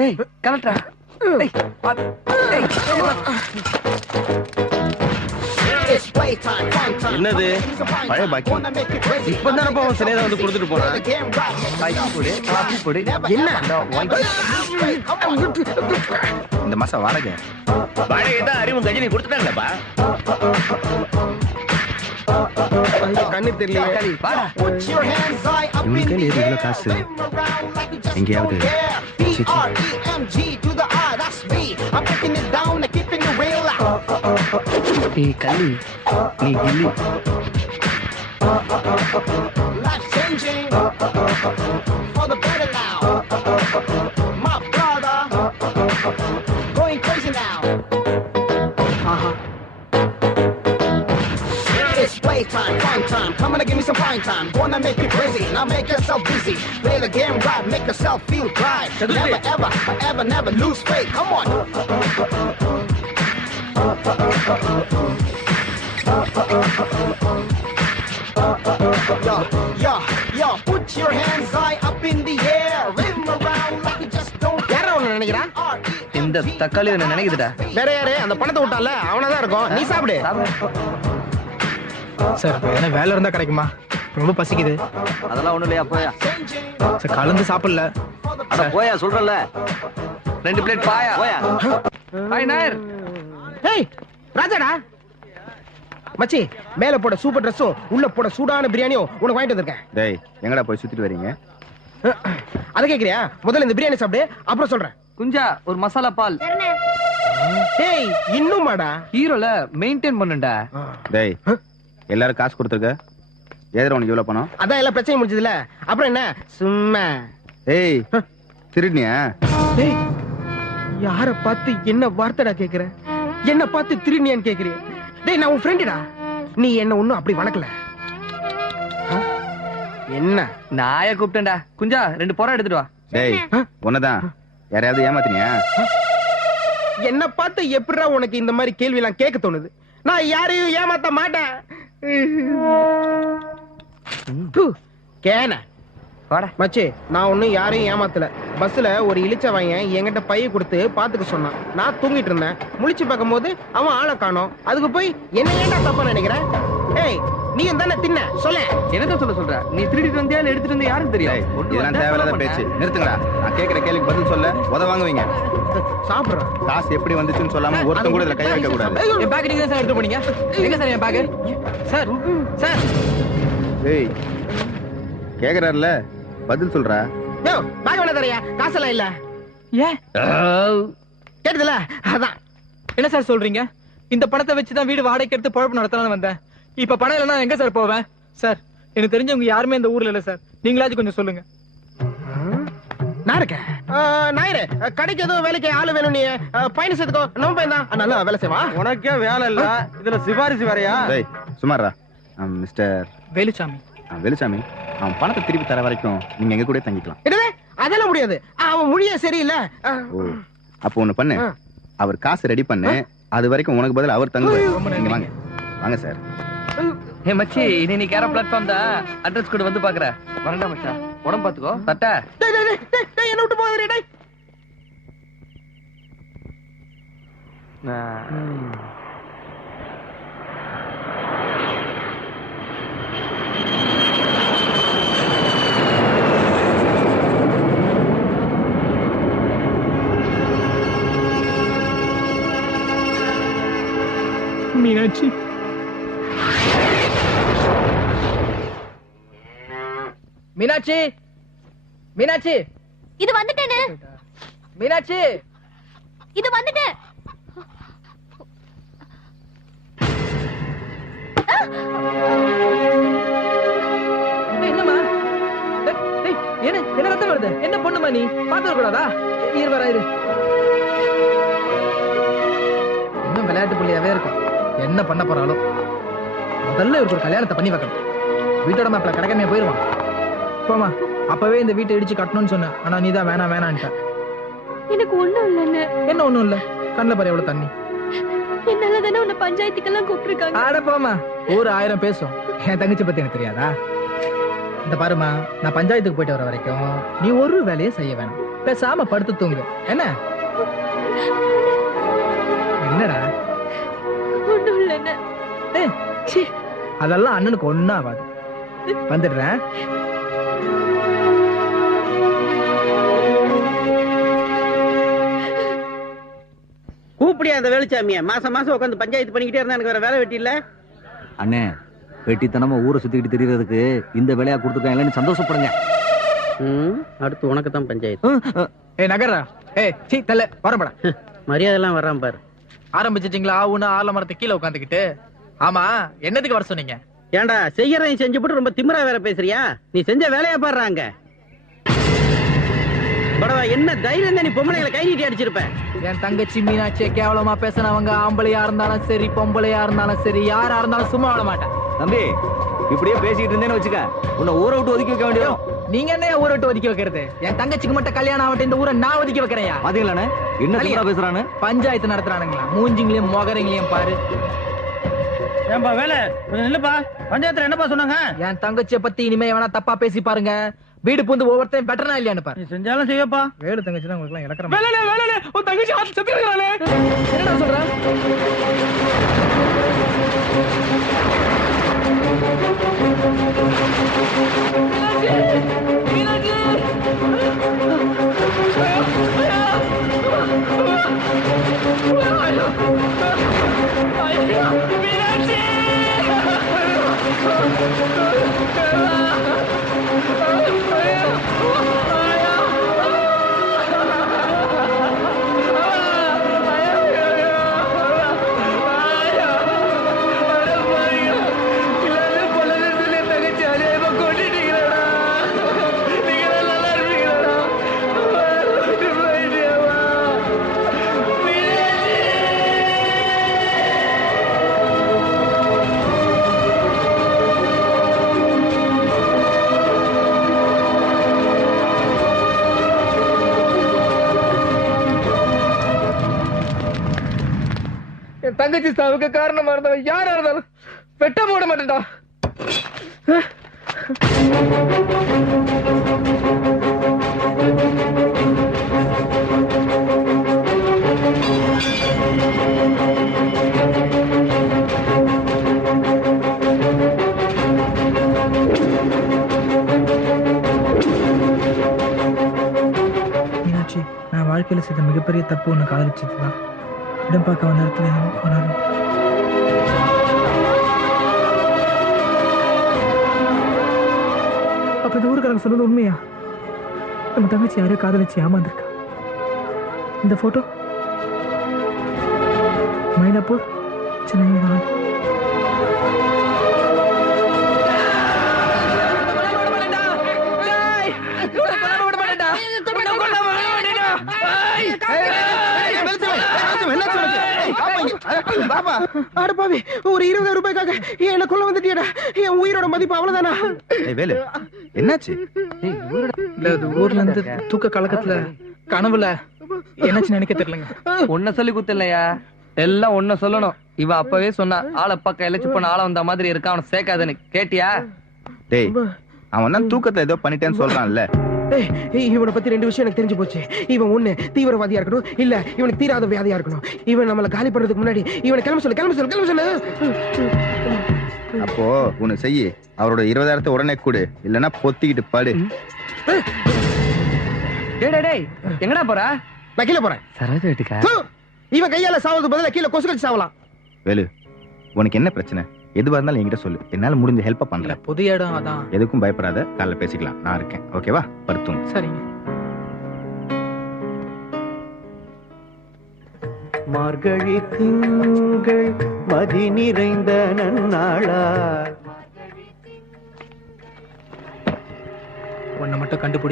ஏய் கலட்டா. என்னது பழைய பாக்கி? இப்பதானப்பா அவன் சிலையை வந்து கொடுத்துட்டு போனான். காஃபி போடு. என்ன இந்த மாசம் வாடகை தான் அறிவும் கஜினி கொடுத்துட்டாங்கப்பா. கண்ணு தெரியல. இவனுக்கு கையில் எவ்வளவு காசு எங்கேயாவது ஏய் கள்ளி நீ கில்லி. Time, fun time, come and give me some fine time. Gonna make you crazy, now make yourself busy. Play the game right, make yourself feel right. Never ever, forever, never lose faith. Come on. Yo, put your hands high up in the air. Rim around like you just don't. யாரா ஒண்ணு நினைக்கிறா? இந்த தக்காளி என்ன நினைக்குதுடா? வேற யாரு? அந்த பணத்தை விட்டால அவனதான் இருக்கும். நீ சாப்பிடு. சார் என்ன வேலை இருந்தா கிடைக்குமா? ரொம்ப பசிக்குது. அதெல்லாம் ஒண்ணும் இல்லையா, போயா. சார் கலந்து சாப்பிடல. அட போயா சொல்றல. 2 பிளேட் பாயா. போயா. ஹாய் நாயர். ஏய் ராஜாடா. மச்சி மேல போட சூப்பர் Dressம் உள்ள போட சூடான பிரியாணியும் உனக்கு வாங்கிட்டு வந்திருக்கேன். டேய் எங்கடா போய் சுத்திட்டு வரீங்க? அத கேக்குறியா? முதல்ல இந்த பிரியாணி சாப்பிடு, அப்புறம் சொல்றேன். குஞ்சா ஒரு மசாலா பால். டேய் இன்னுமாடா ஹீரோல மெயின்டைன் பண்ணுடா. டேய் எல்லாரும் காசு கொடுத்துருக்க. ஏதோ உனக்கு இவ்வளவு பணம்? அதான் எல்லாம் பிரச்சனை முடிஞ்சதுல. அப்புறம் என்ன சும்மா? ஏய் திருடினியா? டேய் யார பார்த்து என்ன வார்த்தைடா கேக்குற? என்ன பார்த்து திருடினியான்னு கேக்குறிய? டேய் நான் உன் ஃப்ரெண்டுடா. நீ என்ன ஒண்ணும் அப்படி வணக்கல. என்ன நாய கூப்பிட்டேன்டா. குஞ்சா 2 பொரா எடுத்துட்டு வா. டேய் உன்னதான் யாரையாவது ஏமாத்தினியா? என்ன பார்த்து எப்படிடா உனக்கு இந்த மாதிரி கேள்வி எல்லாம் கேட்க தோணுது? நான் யாரையும் ஏமாத்த மாட்டேன். கேன வாடா மச்சி, நான் ஒன்னும் யாரையும் ஏமாத்தல. பஸ்ல ஒரு இளிச்ச வாயன் என்கிட்ட பைய கொடுத்து பாத்துக்க சொன்னான். நான் தூங்கிட்டு இருந்தேன். முழிச்சு பார்க்கும் போது அவன் ஆளை காணோம். அதுக்கு போய் என்ன ஏன்டா தப்பா நினைக்கிறேன்? ஏய் நீ தானே தின்ன சொல்ல. என்னதான் சொல்ற? நீ திருடிட்டு வந்தியா இல்ல எடுத்துட்டு வந்தியா யாருக்கு தெரியும்? இதெல்லாம் தேவையில்லாத பேச்சு. நிறுத்துங்கடா. நான் கேக்குற கேள்விக்கு பதில் சொல்ல உத வாங்குவீங்க. சாப்பிடுறேன். காசு எப்படி வந்துச்சுன்னு சொல்லாம ஒருத்தன் கூட இதுல கை வைக்க கூடாது. என் பேக் நீங்க தான் எடுத்து போனீங்க. எங்க சார் என் பேக்? சார் சார் ஏய் கேக்குறாருல பதில் சொல்றா. யோ பேக் வேணா தரையா? காசெல்லாம் இல்ல. ஏன் கேட்டதுல அதான். என்ன சார் சொல்றீங்க? இந்த பணத்தை வச்சுதான் வீடு வாடகைக்கு எடுத்து பொழப்பு நடத்தலாம்னு வந்தேன். இப்ப பணம் இல்லைன்னா எங்க சார் போவேன்? சார் எனக்கு தெரிஞ்சவங்க யாருமே இந்த ஊர்ல இல்ல சார். நீங்களாச்சும் கொஞ்சம் சொல்லுங்க. நான் இருக்கேன். நாயரே கடைக்கு ஏதோ வேலைக்கு ஆளு வேணும். நீ பையனை சேர்த்துக்கோ. நம்ம பையன் தான் நல்லா வேலை செய்வா. உனக்கே வேலை இல்ல, இதுல சிபாரிசு வேறையா? டேய் சுமாரா. மிஸ்டர் வேலுச்சாமி. வேலுசாமி அவன் பணத்தை திருப்பி தர வரைக்கும் நீங்க எங்க கூட தங்கிக்கலாம். என்னது? அதெல்லாம் முடியாது. அவன் மொழியே சரியில்லை. ஓ அப்போ ஒண்ணு பண்ணு. அவர் காசு ரெடி பண்ணு. அது வரைக்கும் உனக்கு பதில் அவர் தங்குவாரு. நீங்க வாங்க வாங்க சார். ஏ மச்சி, இனி நீ கேர பிளாட்ஃபார்ம் தான். அட்ரஸ் கூட வந்து பாக்குற. வரண்டா மச்சா. உடம்பு பாத்துக்கோ. தட்ட. டேய் டேய் டேய் டேய் என்ன விட்டு போகாதே டேய். மீனாட்சி மீனாட்சி மீனாட்சி இது வந்துட்டேனே. மீனாட்சி இது வந்துட்டேன். என்னம்மா? என்ன ரத்தம் வருது? என்ன பொண்ணுமா நீ? பாத்து கூடாதா? இரு இன்னும் விளையாட்டு புள்ளியாவே இருக்கும். என்ன பண்ண போறாளோ? முதல்ல இவருக்கு ஒரு கல்யாணத்தை பண்ணி வைக்கணும். வீட்டோட மாப்பிள்ள கிடைக்காம போயிருவான். போமா, அப்பவே இந்த வீட்டை இடிச்சு கட்டணும்னு சொன்ன. ஆனா நீதான் வேணான்ட்ட. எனக்கு ஒண்ணும் இல்லன்னு. என்ன ஒண்ணும் இல்ல? கண்ணுல பாரு எவ்வளவு தண்ணி. என்னால தானே உன்னை பஞ்சாயத்துக்கெல்லாம் கூப்பிட்டுருக்காங்க. ஆட போமா, ஒரு 1000 பேசும். என் தங்கச்சி பத்தி எனக்கு தெரியாதா? இந்த பாருமா, நான் பஞ்சாயத்துக்கு போயிட்டு வர வரைக்கும் நீ ஒரு வேலையை செய்ய வேணாம். பேசாம படுத்து தூங்கு என்ன? என்னடா? ஒண்ணும் இல்லைன்னு. ஏய், சீ, அதெல்லாம் அண்ணனுக்கு ஒண்ணும் ஆகாது. வந்துடுறேன். கூப்பிடியா அந்த வேலுச்சாமிய? மாசம் மாசம் உட்காந்து பஞ்சாயத்து பண்ணிக்கிட்டே இருந்தா எனக்கு வேற வேலை வெட்டி இல்ல. அண்ணே வெட்டித்தனமா ஊரை சுத்திக்கிட்டு தெரியறதுக்கு இந்த வேலையா கொடுத்துருக்கேன் இல்லைன்னு சந்தோஷப்படுங்க. அடுத்து உனக்கு தான் பஞ்சாயத்து. ஏய் நகரா. ஏய் சீ தல வரப்படா. மரியாதை எல்லாம் வர்றான் பாரு. ஆரம்பிச்சிட்டீங்களா? ஆவுனா ஆல மரத்து கீழே உட்காந்துக்கிட்டு. ஆமா என்னத்துக்கு வர சொன்னீங்க? ஏன்டா செய்யறதையும் செஞ்சு போட்டு ரொம்ப திமிரா வேற பேசுறியா? நீ செஞ்ச வேலையா பாடுறாங்க. படவா என்ன தைரியம் தான் நீ பொம்பளைகளை கை நீட்டி அடிச்சிருப்ப? என் தங்கச்சி மீனாட்சியை கேவலமா பேசினவங்க ஆம்பளையா இருந்தாலும் சரி பொம்பளையா இருந்தாலும் சரி யாரா இருந்தாலும் சும்மா விட மாட்டேன். தம்பி இப்படியே பேசிக்கிட்டு இருந்தேன்னு வச்சுக்க, உன்னை ஊரை விட்டு ஒதுக்கி வைக்க வேண்டியது. நீங்க என்ன ஊரை விட்டு ஒதுக்கி வைக்கிறது? என் தங்கச்சிக்கு மட்டும் கல்யாணம் ஆகட்டும், இந்த ஊரை நான் ஒதுக்கி வைக்கிறேன். பாத்தீங்களாண்ணே என்ன திமிரா பேசுறான்னு? பஞ்சாயத்து நடத்துறானுங்களா? மூஞ்சிங்களையும் மொகரைங்களையும் பாரு. ஏன்பா வேலை கொஞ்சம் நில்லுப்பா. பஞ்சாயத்துல என்னப்பா சொன்னாங்க? என் தங்கச்சியை பத்தி இனிமே வேணா தப்பா பேசி பாருங்க. வீடு புந்து ஒவ்வொருத்தையும் பெட்டர்னா இல்லையான்னு பாரு. நீ செஞ்சாலும் செய்யப்பா. வேலு தங்கச்சி தான் உங்களுக்கு எல்லாம் இலக்கறமா. உன் தங்கச்சி ஆத்து செத்து இருக்காளே. என்னடா சொல்ற? என் தங்கச்சி சாவுக்கு காரணமா இருந்தவன் யாரா இருந்தாலும் வெட்ட போட மாட்டேன்டா. மீனாட்சி, நான் வாழ்க்கையில செய்த மிகப்பெரிய தப்பு ஒண்ணு காதலிச்சதுதான். இடம் பார்க்க வந்த இடத்துல போனாலும் அப்ப இந்த ஊருக்காரங்க சொன்னது உண்மையா? நம்ம தங்கச்சி யாரையோ காதலிச்சு ஏமாந்துருக்கா. இந்த போட்டோ மயிலாப்பூர் சென்னை தான். அடப்பாவி, ஒரு 20,000 ரூபாய்க்காக என்ன கொல்ல வந்துட்டியடா. என் உயிரோட மதிப்பு அவ்வளவுதானா? வேலு என்னாச்சு? ஊர்ல இருந்து தூக்க கலக்கத்துல கனவுல என்னாச்சு நினைக்க தெரியலங்க. உன்ன சொல்லி குத்தலையா, எல்லாம் ஒன்ன சொல்லணும். இவ அப்பவே சொன்னா ஆளை பக்கம் இழைச்சு போன ஆள வந்த மாதிரி இருக்கா, அவனை சேர்க்காதுன்னு. கேட்டியா? டேய் அவன் தான் தூக்கத்துல ஏதோ பண்ணிட்டேன்னு சொல்றான்ல. இவனை பத்தி 2 விஷயம் எனக்கு தெரிஞ்சு போச்சு. இவன் ஒண்ணு தீவிரவாதியா இருக்கணும், இல்ல இவனுக்கு தீராத வியாதியா இருக்கணும். இவன் நம்மள காலி பண்றதுக்கு முன்னாடி இவனை கிளம்ப சொல்லு. அப்போ ஒண்ணு செய்யி, அவரோட 20,000 உடனே கொடு, இல்லன்னா பொத்திக்கிட்டு பாடு. டேய் எங்கடா போற? நான் கீழே போறேன். சரோஜா வீட்டுக்கா? இவன் கையால சாவது பதிலா கீழே கொசு கடிச்சு சாவலாம். வேலு உனக்கு என்ன பிரச்சனை? எதுவா இருந்தாலும் என்கிட்ட சொல்லு, என்னால முடிஞ்ச ஹெல்ப் பண்றேன். புது இடம் அதான். எதுக்கும் பயப்படாத, காலைல பேசிக்கலாம், நான் இருக்கேன். ஓகேவா? படுத்தும். சரிங்க. மார்கழி திங்கள் மதி நிறைந்த நன்னாளார் உன்னை மட்டும் கண்டுபிடி.